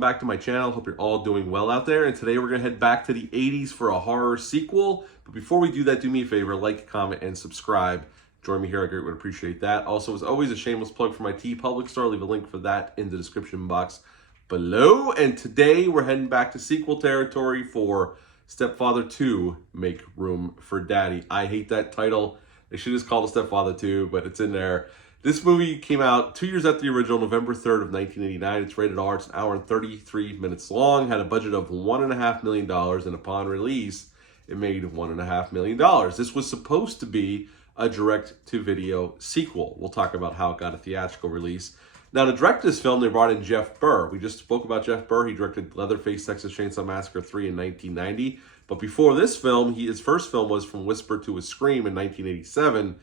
welcome back to my channel. Hope you're all doing well out there. And today we're going to head back to the 80s for a horror sequel. But before we do that, do me a favor, like, comment, and subscribe. Join me here, I greatly would appreciate that. Also, as always, a shameless plug for my TeePublic store. I'll leave a link for that in the description box below. And today we're heading back to sequel territory for Stepfather 2, Make Room for Daddy. I hate that title. They should just call it Stepfather 2, but it's in there. This movie came out 2 years after the original, November 3rd of 1989. It's rated R. It's an hour and 33 minutes long. Had a budget of $1.5 million, and upon release, it made $1.5 million. This was supposed to be a direct-to-video sequel. We'll talk about how it got a theatrical release. Now, to direct this film, they brought in Jeff Burr. We just spoke about Jeff Burr. He directed Leatherface, Texas Chainsaw Massacre 3 in 1990. But before this film, his first film was From Whisper to a Scream in 1987.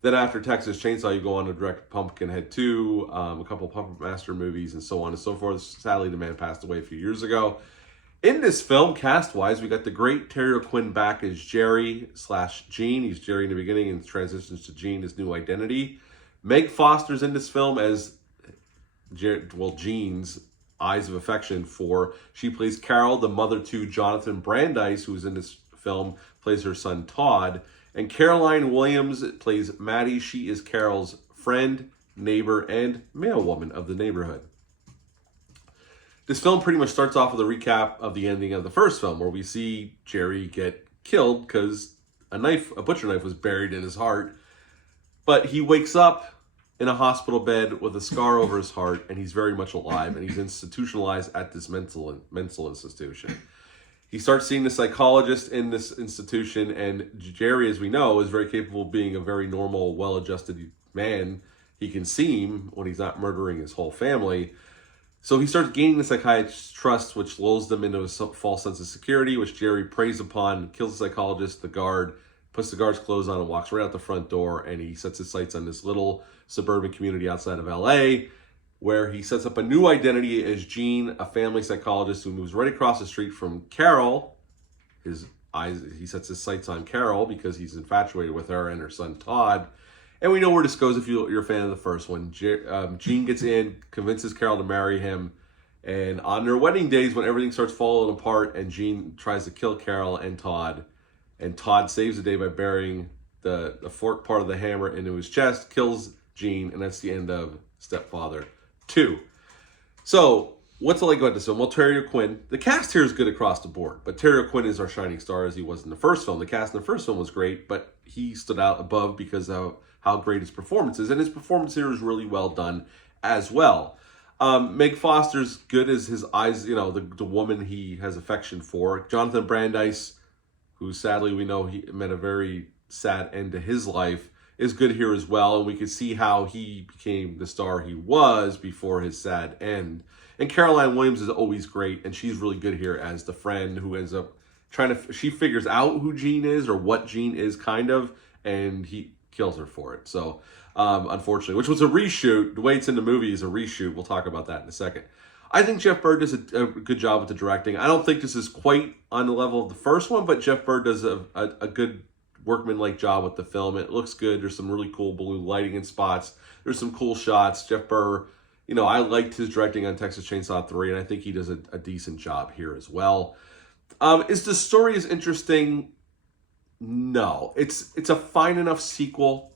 Then after Texas Chainsaw, you go on to direct Pumpkinhead 2, a couple of Puppet Master movies, and so on and so forth. Sadly, the man passed away a few years ago. In this film, cast-wise, we got the great Terry O'Quinn back as Jerry/Gene. He's Jerry in the beginning and transitions to Gene, his new identity. Meg Foster's in this film as, Gene's eyes of affection for. She plays Carol, the mother to Jonathan Brandeis, who's in this film, plays her son Todd. And Caroline Williams plays Maddie. She is Carol's friend, neighbor, and mailwoman of the neighborhood. This film pretty much starts off with a recap of the ending of the first film, where we see Jerry get killed because a butcher knife was buried in his heart. But he wakes up in a hospital bed with a scar over his heart, and he's very much alive, and he's institutionalized at this mental institution. He starts seeing the psychologist in this institution, and Jerry, as we know, is very capable of being a very normal, well-adjusted man. He can seem when he's not murdering his whole family. So he starts gaining the psychiatrist's trust, which lulls them into a false sense of security, which Jerry preys upon, kills the psychologist, the guard, puts the guard's clothes on and walks right out the front door, and he sets his sights on this little suburban community outside of LA, where he sets up a new identity as Gene, a family psychologist who moves right across the street from Carol. He sets his sights on Carol because he's infatuated with her and her son Todd. And we know where this goes if you're a fan of the first one. Gene gets in, convinces Carol to marry him, and on their wedding days, when everything starts falling apart and Gene tries to kill Carol and Todd saves the day by burying the forked part of the hammer into his chest, kills Gene, and that's the end of Stepfather 2. So, what's it like about this film? Well, Terry O'Quinn, the cast here is good across the board, but Terry O'Quinn is our shining star as he was in the first film. The cast in the first film was great, but he stood out above because of how great his performance is, and his performance here is really well done as well. Meg Foster's good as his eyes, the woman he has affection for. Jonathan Brandeis, who sadly we know he met a very sad end to his life, is good here as well, and we can see how he became the star he was before his sad end. And Caroline Williams is always great, and she's really good here as the friend who ends up she figures out who Gene is, or what Gene is, kind of, and he kills her for it. So, unfortunately, which was a reshoot. The way it's in the movie is a reshoot. We'll talk about that in a second. I think Jeff Burr does a good job with the directing. I don't think this is quite on the level of the first one, but Jeff Burr does a good workman-like job with the film. It looks good. There's some really cool blue lighting in spots. There's some cool shots. Jeff Burr, I liked his directing on Texas Chainsaw 3, and I think he does a decent job here as well. Is the story as interesting? No. It's a fine enough sequel,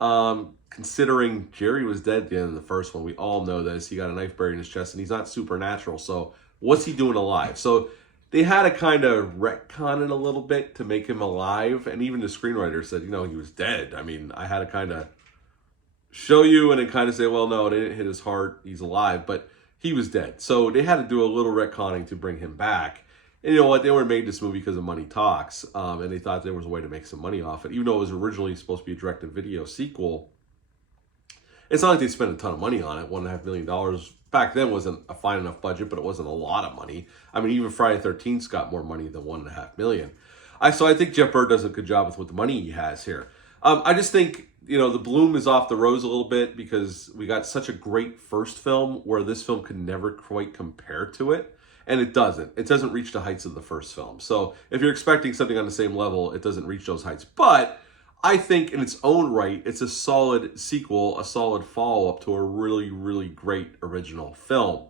considering Jerry was dead at the end of the first one. We all know this. He got a knife buried in his chest, and he's not supernatural, so what's he doing alive? So they had to kind of retcon it a little bit to make him alive, and even the screenwriter said, he was dead. I mean, I had to kind of show you and then kind of say, well, no, it didn't hit his heart. He's alive, but he was dead. So they had to do a little retconning to bring him back. And you know what? They were made this movie because of money talks, and they thought there was a way to make some money off it. Even though it was originally supposed to be a direct-to-video sequel, it's not like they spent a ton of money on it. $1.5 million back then wasn't a fine enough budget, but it wasn't a lot of money. I mean, even Friday the 13th got more money than $1.5 million. So I think Jeff Burr does a good job with the money he has here. I just think, the bloom is off the rose a little bit because we got such a great first film where this film could never quite compare to it. And it doesn't. It doesn't reach the heights of the first film. So if you're expecting something on the same level, it doesn't reach those heights. But I think in its own right, it's a solid sequel, a solid follow-up to a really, really great original film.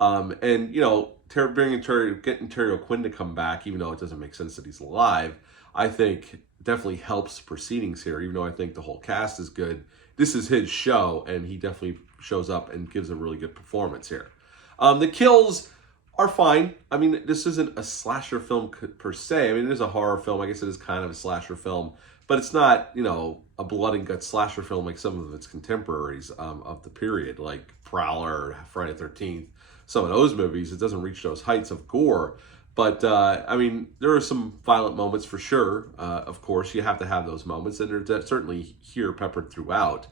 And, getting Terry O'Quinn to come back, even though it doesn't make sense that he's alive, I think definitely helps proceedings here, even though I think the whole cast is good. This is his show, and he definitely shows up and gives a really good performance here. The kills are fine. I mean, this isn't a slasher film per se. I mean, it is a horror film. I guess it is kind of a slasher film, but it's not, a blood and guts slasher film like some of its contemporaries of the period, like Prowler, Friday the 13th, some of those movies. It doesn't reach those heights of gore. But, I mean, there are some violent moments for sure. Of course, you have to have those moments, and they're certainly here peppered throughout.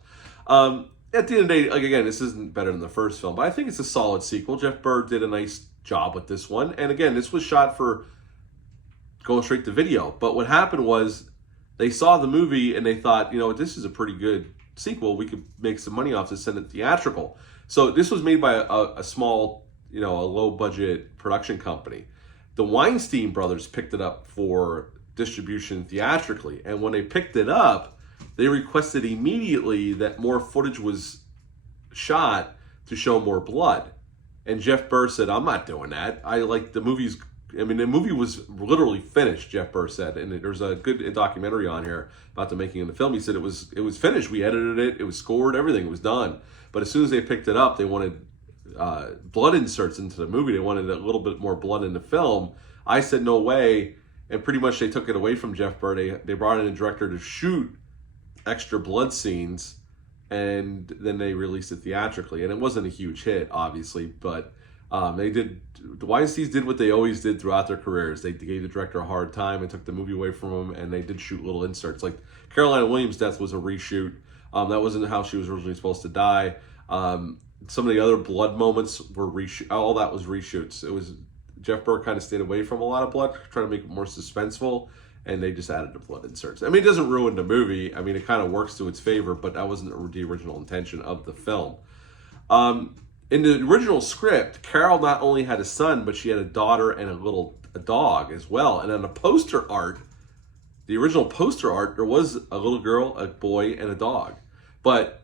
At the end of the day, like, again, this isn't better than the first film, but I think it's a solid sequel. Jeff Burr did a nice job with this one. And again, this was shot for going straight to video. But what happened was they saw the movie and they thought, this is a pretty good sequel. We could make some money off this, send it theatrical. So this was made by a small, a low-budget production company. The Weinstein brothers picked it up for distribution theatrically. And when they picked it up, they requested immediately that more footage was shot to show more blood. And Jeff Burr said, I'm not doing that. The movie was literally finished, Jeff Burr said. And there's a good documentary on here about the making of the film. He said it was finished. We edited it. It was scored. Everything was done. But as soon as they picked it up, they wanted blood inserts into the movie. They wanted a little bit more blood in the film. I said, no way. And pretty much they took it away from Jeff Burr. They brought in a director to shoot extra blood scenes, and then they released it theatrically. And it wasn't a huge hit, obviously, but the Weinsteins did what they always did throughout their careers. They gave the director a hard time and took the movie away from him, and they did shoot little inserts. Like Caroline Williams' death was a reshoot. That wasn't how she was originally supposed to die. Some of the other blood moments were all that was reshoots. It was Jeff Burr kind of stayed away from a lot of blood, trying to make it more suspenseful, and they just added the blood inserts. I mean, it doesn't ruin the movie. I mean, it kind of works to its favor, but that wasn't the original intention of the film. In the original script, Carol not only had a son, but she had a daughter and a dog as well. And on the poster art, the original poster art, there was a little girl, a boy, and a dog. But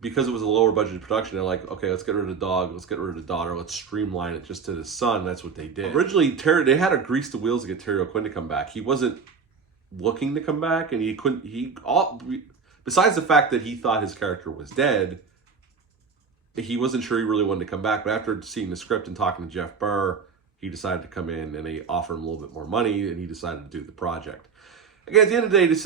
because it was a lower budget production, they're like, okay, let's get rid of the dog, let's get rid of the daughter, let's streamline it just to the son. That's what they did. Originally, they had to grease the wheels to get Terry O'Quinn to come back. He wasn't looking to come back, and he couldn't. Besides the fact that he thought his character was dead, he wasn't sure he really wanted to come back. But after seeing the script and talking to Jeff Burr, he decided to come in, and they offered him a little bit more money, and he decided to do the project. Again, at the end of the day, this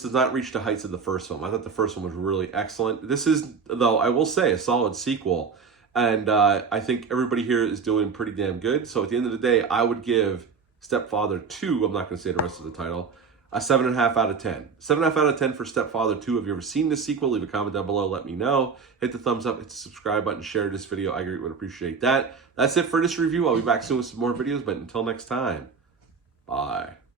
does not reach the heights of the first film. I thought the first one was really excellent. This is, though, I will say, a solid sequel. And I think everybody here is doing pretty damn good. So at the end of the day, I would give Stepfather 2, I'm not going to say the rest of the title, a 7.5 out of 10. 7.5 out of 10 for Stepfather 2. Have you ever seen this sequel? Leave a comment down below. Let me know. Hit the thumbs up. Hit the subscribe button. Share this video. I greatly would appreciate that. That's it for this review. I'll be back soon with some more videos. But until next time, bye.